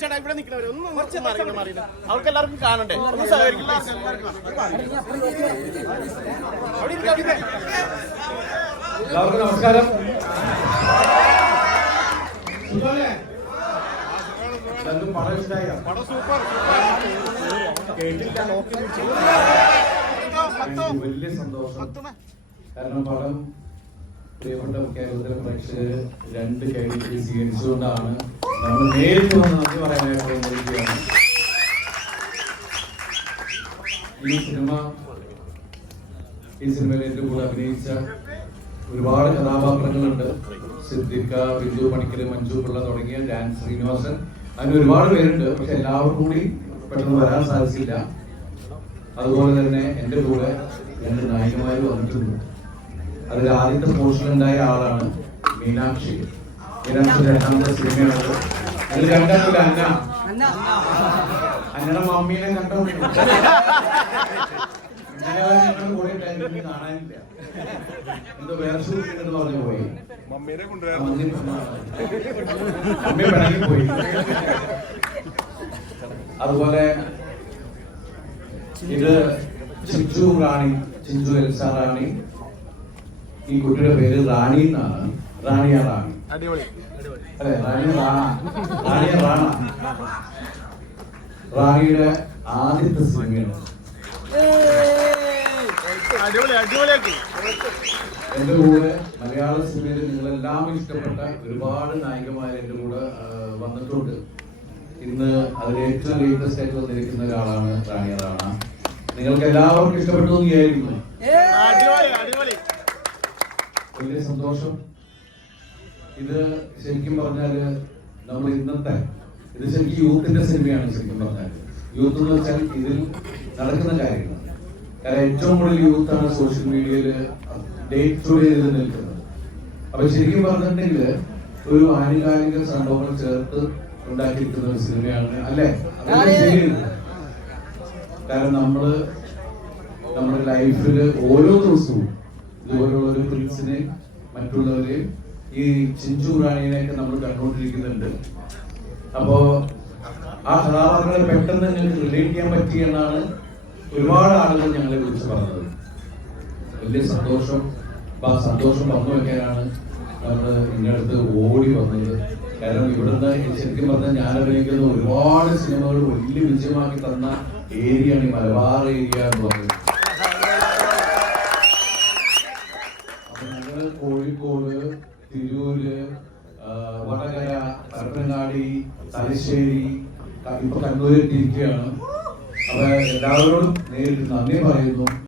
ചേട്ടാ ഇവിടെ നിൽക്കണവര് ഒന്ന് കുറച്ച് മാറിയില്ല മാറിയില്ല അവർക്ക് എല്ലാവർക്കും കാണണ്ടേ? ഒന്ന് സഹകരിക്കില്ല. എല്ലാവർക്കും നമസ്കാരം. പടം ഇഷ്ടമായ കേട്ടില്ല എനിക്ക് വലിയ സന്തോഷം. കാരണം പടം പ്രിയപ്പെട്ട കേരളത്തിലെ പ്രേക്ഷകര് രണ്ട് കൈ സ്വീകരിച്ചുകൊണ്ടാണ് നമ്മൾ നേരിട്ട് വന്ന് നന്ദി പറയാനായിട്ട് ഈ സിനിമ ഈ സിനിമയിൽ എന്റെ കൂടെ അഭിനയിച്ച ഒരുപാട് കഥാപാത്രങ്ങളുണ്ട്. സിദ്ദിഖ ബിന്ദു പണിക്കൽ മഞ്ജു പിള്ള തുടങ്ങിയ ഡാൻസ് ശ്രീനിവാസൻ. അങ്ങനെ ഒരുപാട് പേരുണ്ട് പക്ഷെ എല്ലാവരും കൂടി പെട്ടെന്ന് വരാൻ സാധിച്ചില്ല. അതുപോലെ തന്നെ എന്റെ കൂടെ രണ്ട് നായികമാര് വന്നിട്ടുണ്ട്. അതിൽ ആദ്യത്തെ പോർഷൻ ഉണ്ടായ ആളാണ് മീനാക്ഷി. മീനാക്ഷി രണ്ടാമത്തെ സിനിമയാണ് അതിൽ രണ്ടാമത്തെ അന്ന. അന്നയുടെ മമ്മീനെ കണ്ടോ. കൂടെ കാണാനില്ല. എന്തോ വേറെ എന്ന് പറഞ്ഞു പോയി. മമ്മീനെ കൊണ്ടുവരാൻ പോയി. അതുപോലെ ഇത് ചിഞ്ചു റാണി ചിഞ്ചു എൽസ റാണി ഈ കുട്ടിയുടെ പേര് റാണി എന്നാണ്. റാണിയ റാണി. അല്ലെ? റാണി റാണ. റാണിയ റാണ. റാണിയുടെ ആദ്യത്തെ സിനിമയാണ്. എന്റെ കൂടെ മലയാള സിനിമയിൽ നിങ്ങളെല്ലാം ഇഷ്ടപ്പെട്ട ഒരുപാട് നായികമാർ എന്റെ കൂടെ വന്നിട്ടുണ്ട്. ഇന്ന് അതിൽ ഏറ്റവും ലേറ്റസ്റ്റ് ആയിട്ട് വന്നിരിക്കുന്ന ഒരാളാണ് റാണി റാണ. നിങ്ങൾക്ക് എല്ലാവർക്കും ഇഷ്ടപ്പെട്ടു എന്ന് വിചാരിക്കുന്നു. അടിപൊളി അടിപൊളി വലിയ സന്തോഷം. ഇത് ശരിക്കും പറഞ്ഞാൽ നമ്മൾ ഇന്നത്തെ ഇത് ശരിക്കും യൂത്തിന്റെ സിനിമയാണ് ശരിക്കും പറഞ്ഞാൽ യൂത്ത് എന്ന് വെച്ചാൽ ഇതിൽ നടക്കുന്ന കാര്യങ്ങൾ കാരണം ഏറ്റവും കൂടുതൽ യൂത്താണ് സോഷ്യൽ മീഡിയയിൽ ഡേറ്റ് ടു ഡേ നിൽക്കുന്നത്. അപ്പൊ ശരിക്കും പറഞ്ഞിട്ടുണ്ടെങ്കിൽ ഒരു ആനുകാലിക സംഭവങ്ങൾ ചേർത്ത് ഉണ്ടാക്കിയിരിക്കുന്ന ഒരു സിനിമയാണ് അല്ലെ? കാരണം നമ്മൾ നമ്മുടെ ലൈഫിൽ ഓരോ ദിവസവും ഇതുപോലുള്ള ഒരു പ്രിൻസിനെ മറ്റുള്ളവരെ ഈ ചിഞ്ചു റാണിനെയൊക്കെ നമ്മൾ കണ്ടുകൊണ്ടിരിക്കുന്നുണ്ട്. അപ്പോ ആ കഥാപാത്രങ്ങളെ പെട്ടെന്ന് ഞങ്ങൾക്ക് റിലേറ്റ് ചെയ്യാൻ പറ്റി എന്നാണ് ഒരുപാട് ആളുകൾ ഞങ്ങളെ വിളിച്ചു പറഞ്ഞത്. വലിയ സന്തോഷം. ആ സന്തോഷം പങ്കുവെക്കാനാണ് നമ്മൾ ഇങ്ങടുത്ത് ഓടി വന്നത്. കാരണം ഇവിടുന്ന് ശരിക്കും പറഞ്ഞാൽ ഞാൻ അഭിനയിക്കുന്ന ഒരുപാട് സിനിമകൾ വലിയ വിജയമാക്കി തന്ന ഏരിയയാണ് ഈ മലബാർ ഏരിയ എന്ന് പറയുന്നത്. തലശ്ശേരി ക- ഇപ്പൊ കണ്ണൂരിൽ ഇരിക്കുകയാണ് അപ്പൊ എല്ലാവരോടും നേരിട്ട് നന്ദി പറയുന്നു.